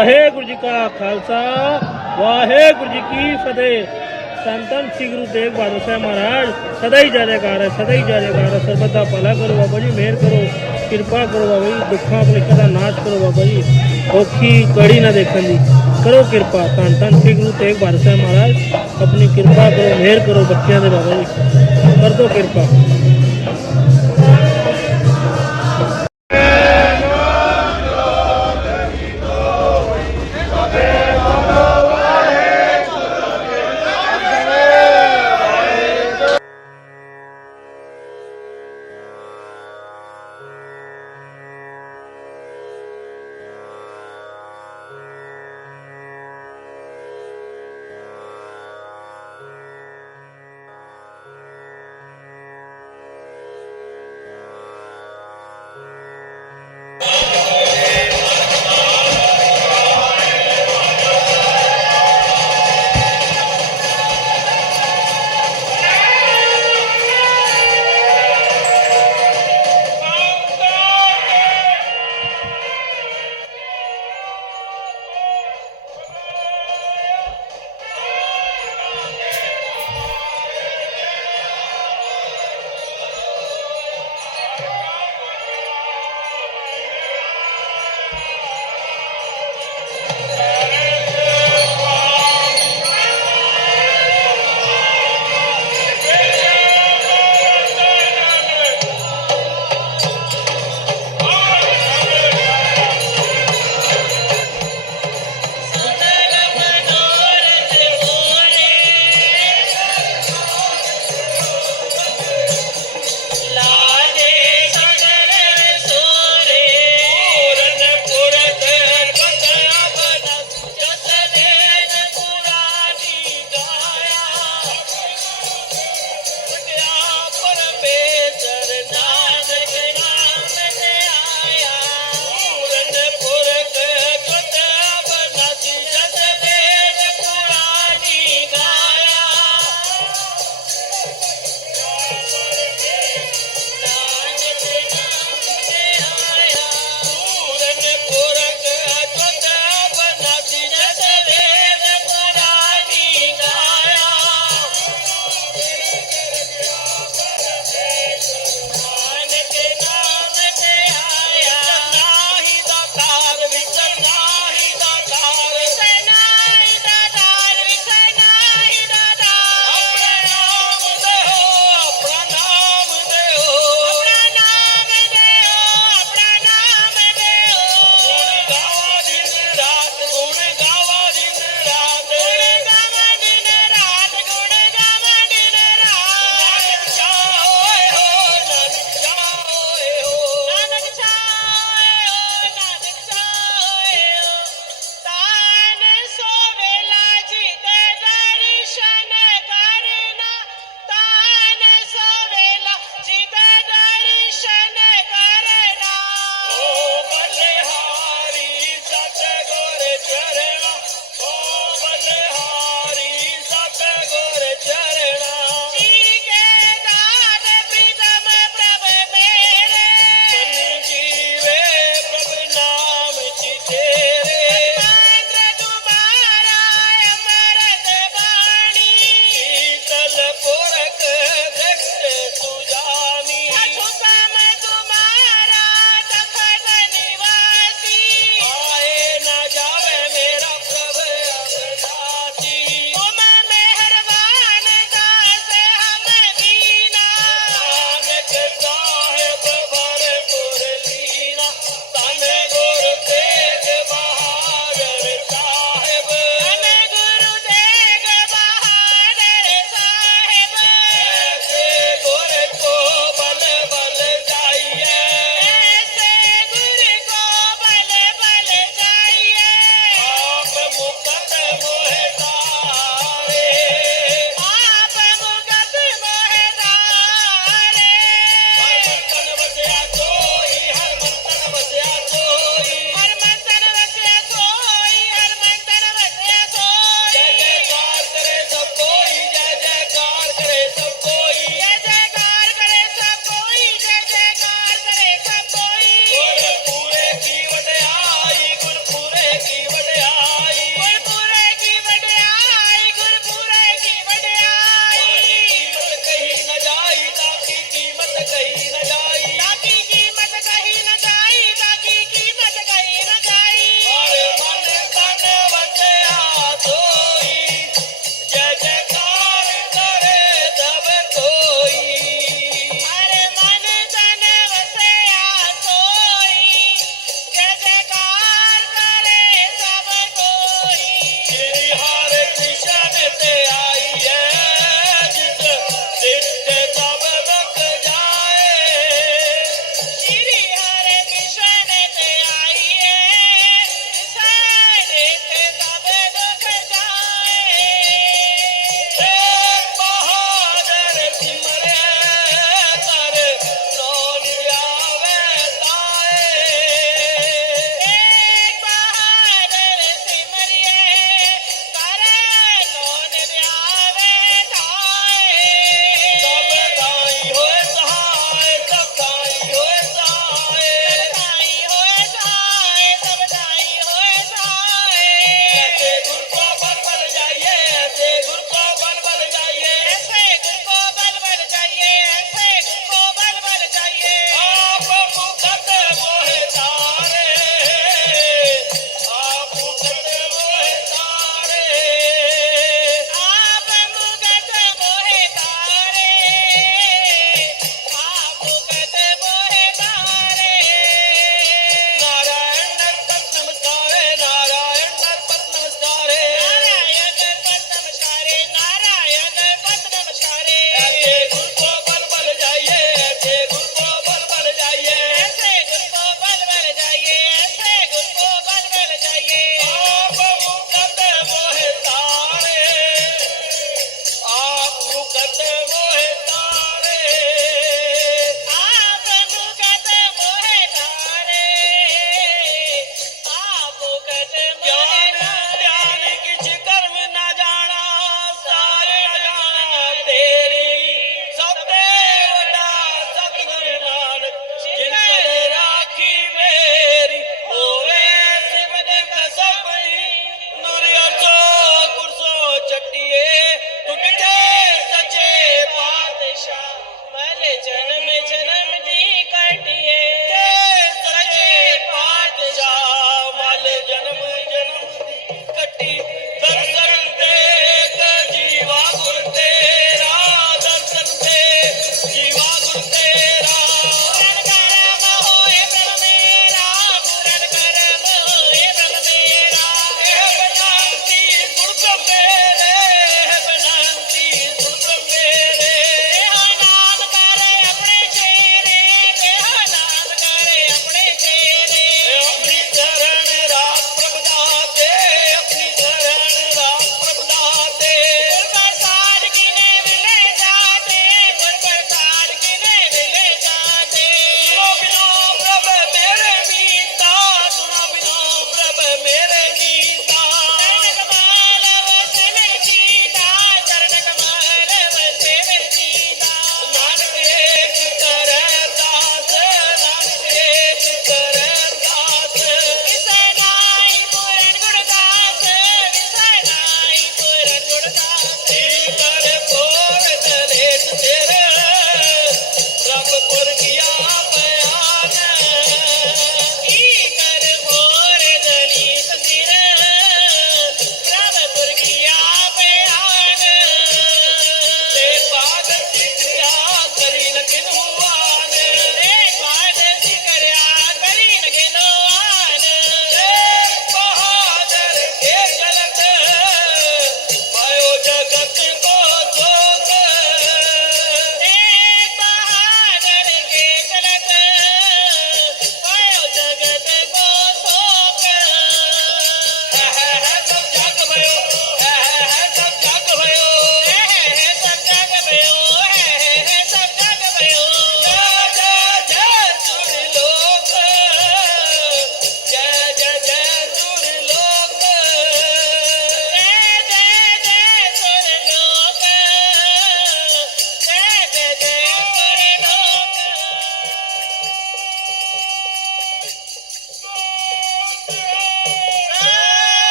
ਵਾਹਿਗੁਰੂ ਜੀ ਕਾ ਖਾਲਸਾ, ਵਾਹਿਗੁਰੂ ਜੀ ਕੀ ਫਤਿਹ। ਧੰਨ ਧੰਨ ਸ੍ਰੀ ਗੁਰੂ ਤੇਗ ਬਹਾਦਰ ਸਾਹਿਬ ਮਹਾਰਾਜ, ਸਦਾ ਹੀ ਜੈਕਾਰ ਹੈ, ਸਦਾ ਹੀ ਜੈਕਾਰ ਹੈ। ਸਰਬੱਤ ਦਾ ਭਲਾ ਕਰੋ ਬਾਬਾ ਜੀ, ਮਿਹਰ ਕਰੋ, ਕਿਰਪਾ ਕਰੋ ਬਾਬਾ ਜੀ, ਦੁੱਖਾਂ ਕਲੇਸ਼ਾਂ ਦਾ ਨਾਸ਼ ਕਰੋ ਬਾਬਾ ਜੀ। ਔਖੀ ਕੜੀ ਨਾ ਦੇਖਣ ਦੀ। ਕਰੋ ਕਿਰਪਾ। ਧੰਨ ਧੰਨ ਸ੍ਰੀ ਗੁਰੂ ਤੇਗ ਬਹਾਦਰ ਸਾਹਿਬ ਮਹਾਰਾਜ, ਆਪਣੀ ਕਿਰਪਾ ਕਰੋ, ਮਿਹਰ ਕਰੋ ਬੱਚਿਆਂ ਦੇ ਬਾਬਾ ਜੀ। ਕਰ ਦਿਓ ਕਿਰਪਾ।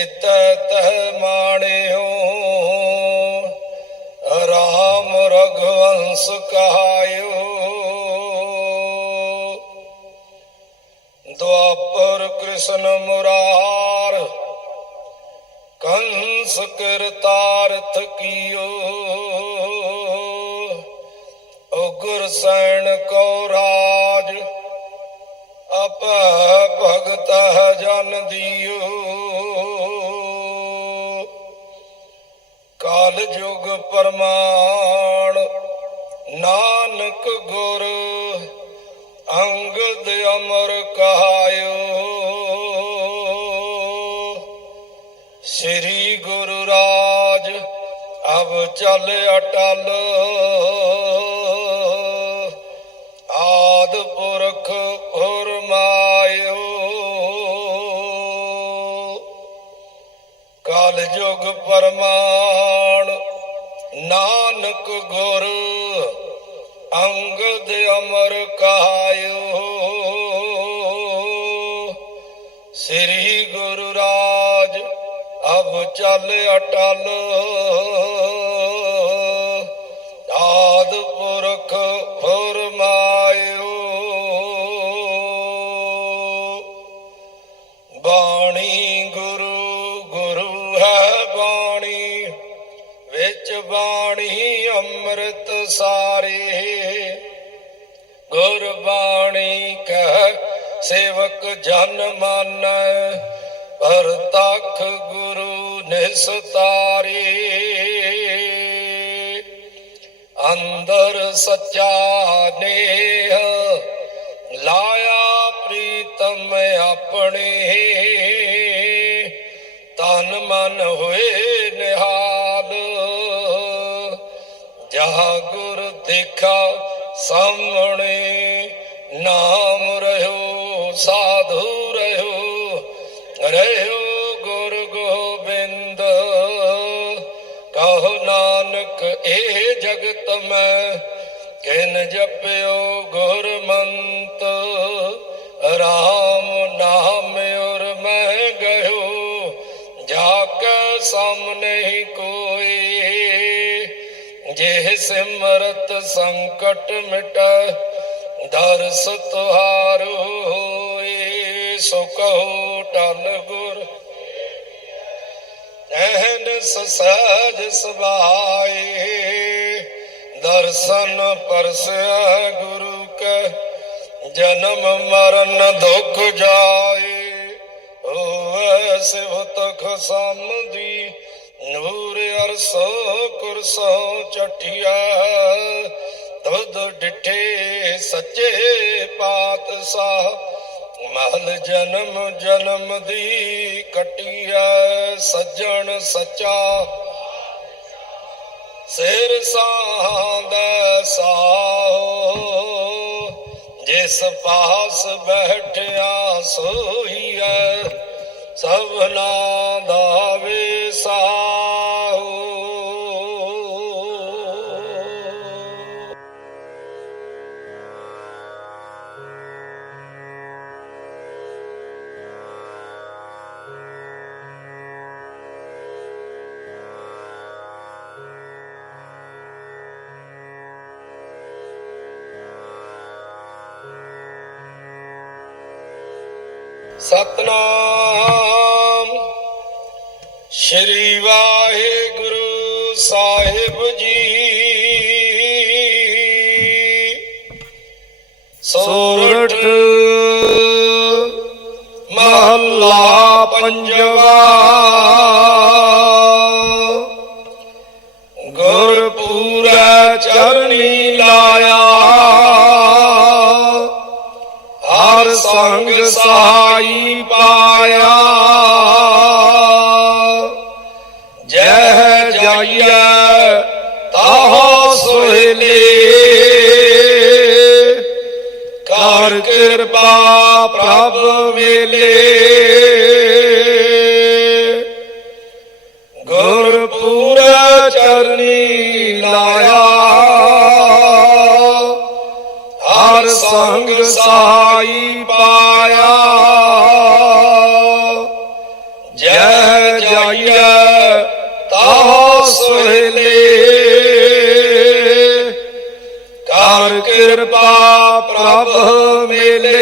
ਤ੍ਰੇਤੈ ਤਹਿ ਮਾਣਿਓ। ਰਾਮ ਰਘਵੰਸ ਕਹਾਇਓ। ਦੁਆਪਰ ਕ੍ਰਿਸ਼ਨ ਮੁਰਾਰ, ਕੰਸ ਕਰਤਾਰਥ ਕੀਓ। ਉਗਰ ਸੈਣ ਕੋ ਰਾਜ ਅਪ ਭਗਤ ਜਨ ਦਿਓ। ਕਾਲ ਜੁਗ ਪਰਮਾਨ ਨਾਨਕ ਗੁਰ ਅੰਗਦ ਅਮਰ ਕਹਾਇਓ। ਸ੍ਰੀ ਗੁਰੂ ਰਾਜ ਅਬ ਚੱਲ ਅਟਲ, ਆਦ ਪੁਰਖ ਫਰਮਾਇਓ ਕਾਲ ਜੁਗ ਪਰਮਾਨ ਅਮਰ ਕਹਾਇਓ। ਸ੍ਰੀ ਗੁਰੂ ਰਾਜ ਅਬ ਚੱਲ ਅਟਲ। ਆਦ ਪੁਰਖ ਜਨ ਮਨ, ਪਰ ਤਖ ਗੁਰੂ ਨਿਸਤਾਰੇ। ਅੰਦਰ ਸੱਚਾ ਨੇਹ, ਲਾਇਆ ਪ੍ਰੀਤਮ ਆਪਣੇ। ਤਨ ਮਨ ਹੋਏ ਨਿਹਾਲ, ਜਹਾਂ ਗੁਰ ਦੇਖਾ ਸਾਹਮਣੇ ਨਾਮ ਰਹਿਓ। ਸਾਧੂ ਰਹਿਓ ਰਹਿਓ ਗੁਰ ਗੋਬਿੰਦ। ਕਹੋ ਨਾਨਕ, ਇਹ ਜਗਤ ਮੈਂ ਕਿਨ ਜਪਿਓ ਗੁਰਮੰਤ। ਰਾਮ ਨਾਮ ਔਰ ਮੈਂ ਗਇਓ ਜਾ ਕੇ ਸਾਹਮਣੇ ਕੋਈ। ਜੇ ਸਿਮਰਤ ਸੰਕਟ ਮਿਟ, ਦਰਸ ਤੁਹਾਰੋ। ਸੋ ਕਹੋ ਟਲ ਗੁਰ। ਐਨ ਸਸਾਜ ਸਬਾਏ ਦਰਸ਼ਨ ਪਰਸਿਆ ਗੁਰੂ ਕੈ, ਜਨਮ ਮਰਨ ਦੁਖ ਜਾਏ। ਹੋਵੇ ਸਿਵ ਤਖ ਸਮਦੀ ਨੂਰ ਅਰਸੋ ਕੁਰਸੋ ਚਟਿਆ ਤਦ ਡਿਠੇ ਸੱਚੇ ਪਾਤਸ਼ਾਹ ਮਹਲ ਜਨਮ ਜਨਮ ਦੀ ਕਟਿਆ, ਸੱਜਣ ਸੱਚਾ। ਸਿਰ ਸਾਂਦਾ ਸਾਹੋ, ਜਿਸ ਪਾਸ ਬੈਠਿਆ ਸੋਈਐ ਸਭਨਾ ਦਾ ਵਿਸਾਹੋ ਸਤਨਾਮ। ਸ਼੍ਰੀ ਵਾਹਿਗੁਰੂ ਸਾਹਿਬ ਜੀ। ਸੋਰਠ ਮਹੱਲਾ ਪੰਜਵਾ। ਗੁਰਪੂਰੈ ਚਰਨੀ ਲਾਇਆ। ਹਰ ਸੰਗ ਸਹਾਈ ਪਾਇਆ ਕਿਰਪਾ ਪ੍ਰਭ ਮੇਲੇ।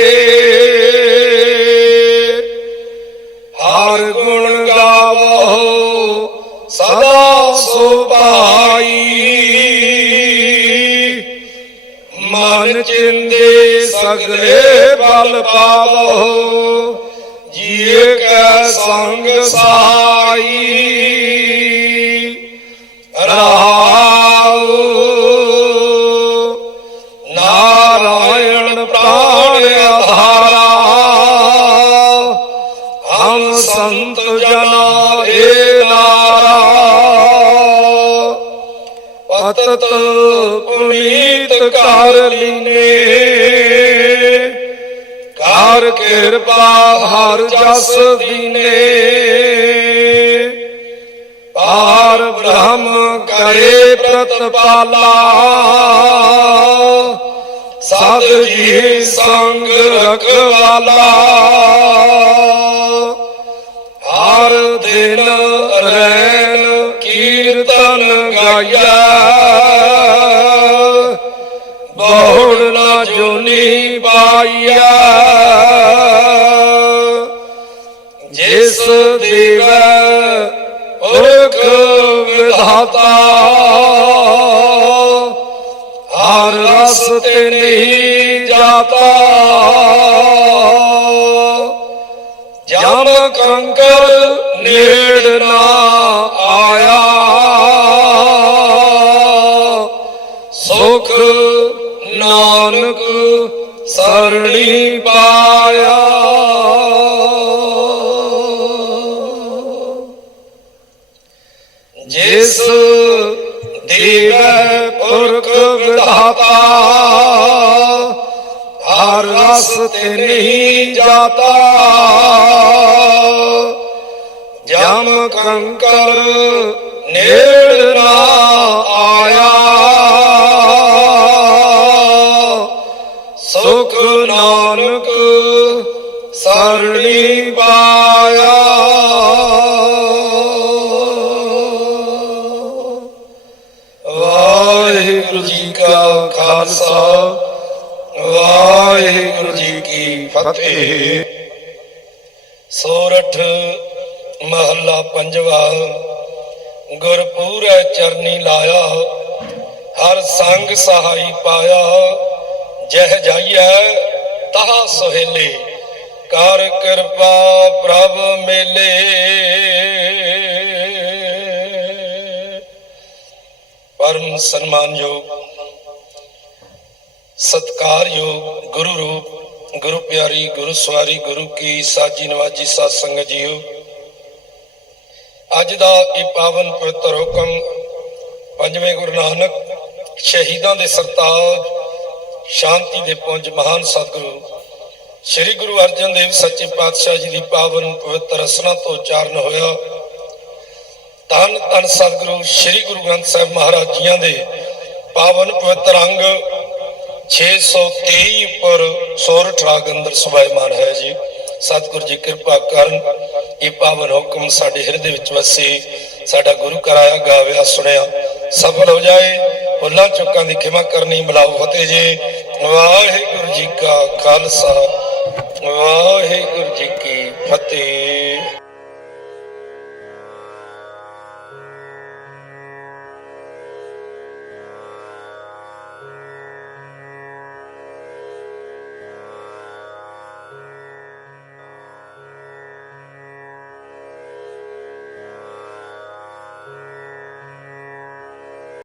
ਹਰ ਗੁਣ ਗਾਵੋ, ਸਦਾ ਸੁਭਾਈ। ਮਨ ਚਿੰਦੇ ਸਗਲੇ ਬਲ ਪਾਵੋ, ਜੀਏ ਕੈ ਸੰਗ ਸਾਈ ਰਹਾਉ ਹਰ ਜਸ ਪਾਰ ਬ੍ਰਹਮ ਕਰੇ ਪ੍ਰਤਪਾਲਾ। ਸਦ ਜੀ ਸੰਗ ਰਖਵਾਲਾ। ਵਿਧਾਤਾ ਹਰ ਰਸ ਤੇ ਨਹੀਂ ਜਾਤਾ। ਜਮ ਕੰਕਰ ਨੇੜ ਨਾ ਆਇਆ। ਸੁਖ ਨਾਨਕ ਸਰਣੀ ਪਾਇਆ। ਵਿਧਾਤਾ ਹਰ ਰਸ ਤੇ ਨਹੀਂ ਜਾਤਾ। ਜਮ ਕੰਕਰ ਨੇੜ ਨਾ ਆਇਆ। ਸੁਖ ਨਾਨਕ ਸਰਣੀ ਪਾਇਆ। ਖਾਲਸਾ, ਵਾਹਿਗੁਰੂ ਜੀ ਕੀ ਫਤਿਹ। ਸੋਰਠ ਮਹੱਲਾ ਪੰਜਵਾ, ਗੁਰਪੂਰੈ ਚਰਨੀ ਲਾਇਆ, ਹਰ ਸੰਗ ਸਹਾਈ ਪਾਇਆ। ਜਹ ਜਾਈਐ ਤਹਾ ਸੁਹੇਲੇ, ਕਰ ਕਿਰਪਾ ਪ੍ਰਭ ਮੇਲੇ। ਪਰਮ ਸਨਮਾਨਯੋਗ ਸਤਕਾਰਯੋਗ ਗੁਰੂ ਰੂਪ, ਗੁਰੂ ਪਿਆਰੀ, ਗੁਰੂ ਸਵਾਰੀ, ਗੁਰੂ ਕੀ ਸਾਜੀ ਨਵਾਜੀ ਸਾਧ ਸੰਗਤ ਜੀਓ। ਅੱਜ ਦਾ ਇਹ ਪਾਵਨ ਪਵਿੱਤਰ ਹੁਕਮ ਪੰਜਵੇਂ ਗੁਰੂ ਨਾਨਕ ਸ਼ਹੀਦਾਂ ਦੇ ਸਰਤਾਜ ਸ਼ਾਂਤੀ ਦੇ ਪੁੰਜ ਮਹਾਨ ਸਤਿਗੁਰੂ ਸ੍ਰੀ ਗੁਰੂ ਅਰਜਨ ਦੇਵ ਸੱਚੇ ਪਾਤਸ਼ਾਹ ਜੀ ਦੀ ਪਾਵਨ ਪਵਿੱਤਰ ਰਸਨਾ ਤੋਂ ਉਚਾਰਨ ਹੋਇਆ। ਧੰਨ ਧੰਨ ਸਤਿਗੁਰੂ ਸ੍ਰੀ ਗੁਰੂ ਗ੍ਰੰਥ ਸਾਹਿਬ ਮਹਾਰਾਜ ਜੀਆਂ ਦੇ ਪਾਵਨ ਪਵਿੱਤਰ ਅੰਗ 623 ਉੱਪਰ ਸੋਰਠ ਰਾਗ ਅੰਦਰ ਸੁਭਾਇਮਾਨ ਹੈ ਜੀ। ਸਤਿਗੁਰੂ ਜੀ ਕਿਰਪਾ ਕਰਨ, ਇਹ ਪਾਵਨ ਹੁਕਮ ਸਾਡੇ ਹਿਰਦੇ ਵਿੱਚ ਵਸੇ, ਸਾਡਾ ਗੁਰੂ ਕਰਾਇਆ ਗਾਵਿਆ, ਸੁਣਿਆ, ਸਫਲ ਹੋ ਜਾਏ ਭੁੱਲਾਂ ਚੁੱਕਾਂ ਦੀ ਖਿਮਾ ਕਰਨੀ, ਮਿਲਾਓ ਫਤਿਹ ਜੀ। ਵਾਹਿਗੁਰੂ ਜੀ ਕਾ ਖਾਲਸਾ, ਵਾਹਿਗੁਰੂ ਜੀ ਕੀ ਫਤਿਹ।